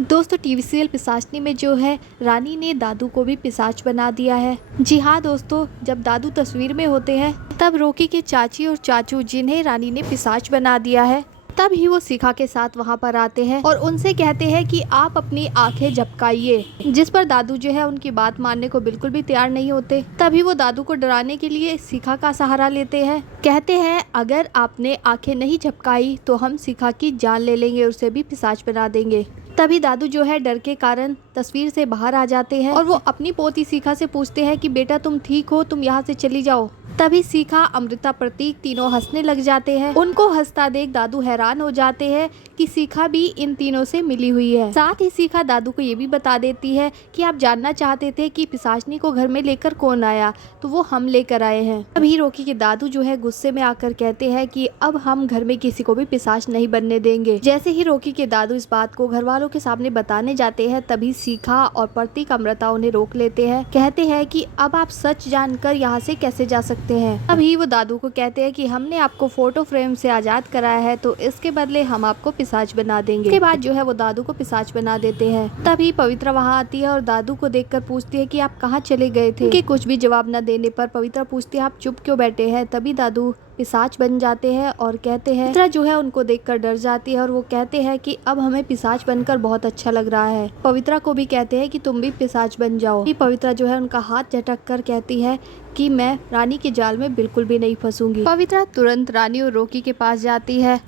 दोस्तों TV serial पिशाचनी में जो है रानी ने दादू को भी पिशाच बना दिया है। जी हाँ दोस्तों, जब दादू तस्वीर में होते हैं तब रॉकी के चाची और चाचू जिन्हें रानी ने पिशाच बना दिया है तब ही वो शिखा के साथ वहाँ पर आते हैं और उनसे कहते हैं कि आप अपनी आंखें झपकाइए, जिस पर दादू जो है उनकी बात मानने को बिल्कुल भी तैयार नहीं होते। तभी वो दादू को डराने के लिए शिखा का सहारा लेते हैं। कहते हैं अगर आपने आंखें नहीं झपकाई तो हम शिखा की जान ले लेंगे, उसे भी पिशाच बना देंगे। तभी दादू जो है डर के कारण तस्वीर से बाहर आ जाते हैं और वो अपनी पोती शिखा से पूछते हैं कि बेटा तुम ठीक हो, तुम यहाँ से चली जाओ। तभी शिखा, अमृता, प्रतीक तीनों हंसने लग जाते हैं। उनको हंसता देख दादू हैरान हो जाते हैं कि शिखा भी इन तीनों से मिली हुई है। साथ ही शिखा दादू को ये भी बता देती है कि आप जानना चाहते थे कि पिशाचनी को घर में लेकर कौन आया, तो वो हम लेकर आए हैं। तभी रॉकी के दादू जो है गुस्से में आकर कहते हैं कि अब हम घर में किसी को भी पिशाच नहीं बनने देंगे। जैसे ही रॉकी के दादू इस बात को घर वालों के सामने बताने जाते हैं तभी शिखा और प्रतीक, अमृता उन्हें रोक लेते हैं। कहते हैं कि अब आप सच जानकर यहाँ से कैसे जा सकते हैं। अभी वो दादू को कहते हैं कि हमने आपको फोटो फ्रेम से आजाद कराया है तो इसके बदले हम आपको पिशाच बना देंगे। इसके बाद जो है वो दादू को पिशाच बना देते हैं। तभी पवित्रा वहाँ आती है और दादू को देखकर पूछती है कि आप कहाँ चले गए थे। उनके कुछ भी जवाब न देने पर पवित्रा पूछती है आप चुप क्यों बैठे हैं। तभी दादू पिशाच बन जाते हैं और कहते हैं, पवित्रा जो है उनको देखकर डर जाती है और वो कहते हैं कि अब हमें पिशाच बनकर बहुत अच्छा लग रहा है। पवित्रा को भी कहते हैं कि तुम भी पिशाच बन जाओ। पवित्रा जो है उनका हाथ झटक कर कहती है कि मैं रानी के जाल में बिल्कुल भी नहीं फंसूंगी। पवित्रा तुरंत रानी और रॉकी के पास जाती है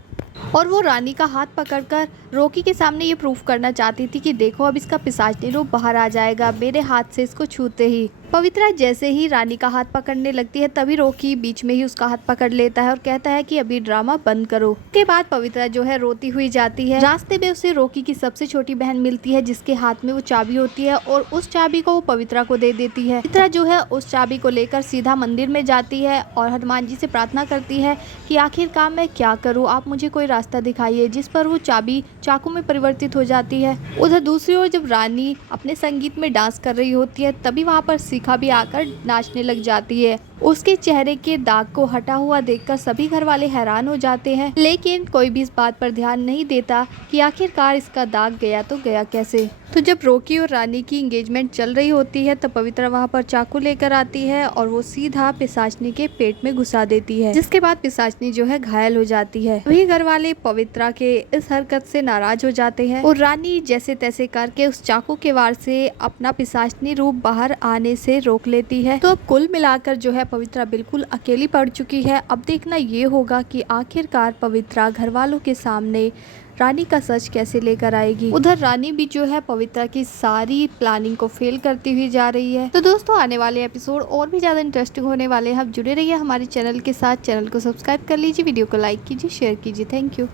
और वो रानी का हाथ पकड़कर रॉकी के सामने ये प्रूफ करना चाहती थी कि देखो अब इसका पिशाचनी रूप बाहर आ जाएगा मेरे हाथ से इसको छूते ही। पवित्रा जैसे ही रानी का हाथ पकड़ने लगती है तभी रॉकी बीच में ही उसका हाथ पकड़ लेता है और कहता है कि अभी ड्रामा बंद करो। उसके बाद पवित्रा जो है रोती हुई जाती है। रास्ते में उसे रॉकी की सबसे छोटी बहन मिलती है जिसके हाथ में वो चाबी होती है और उस चाबी को वो पवित्रा को दे देती है। पवित्रा जो है उस चाबी को लेकर सीधा मंदिर में जाती है और हनुमान जी से प्रार्थना करती है कि आखिरकार मैं क्या करूँ, आप मुझे कोई रास्ता दिखाइए, जिस पर वो चाबी चाकू में परिवर्तित हो जाती है। उधर दूसरी ओर जब रानी अपने संगीत में डांस कर रही होती है तभी वहाँ पर शिखा भी आकर नाचने लग जाती है। उसके चेहरे के दाग को हटा हुआ देखकर सभी घर वाले हैरान हो जाते हैं, लेकिन कोई भी इस बात पर ध्यान नहीं देता कि आखिरकार इसका दाग गया तो गया कैसे। तो जब रॉकी और रानी की एंगेजमेंट चल रही होती है तब पवित्रा वहाँ पर चाकू लेकर आती है और वो सीधा पिशाचनी के पेट में घुसा देती है, जिसके बाद पिशाचनी जो है घायल हो जाती है। वही घर वाले पवित्रा के इस हरकत से नाराज हो जाते हैं और रानी जैसे तैसे करके उस चाकू के वार से अपना पिशाचनी रूप बाहर आने से रोक लेती है। तो अब कुल मिलाकर जो है पवित्रा बिल्कुल अकेली पड़ चुकी है। अब देखना ये होगा कि आखिरकार पवित्रा घर वालों के सामने रानी का सच कैसे लेकर आएगी। उधर रानी भी जो है पवित्रा की सारी प्लानिंग को फेल करती हुई जा रही है। तो दोस्तों आने वाले एपिसोड और भी ज्यादा इंटरेस्टिंग होने वाले हैं। आप जुड़े रहिए हमारे चैनल के साथ। चैनल को सब्सक्राइब कर लीजिए, वीडियो को लाइक कीजिए, शेयर कीजिए। Thank you.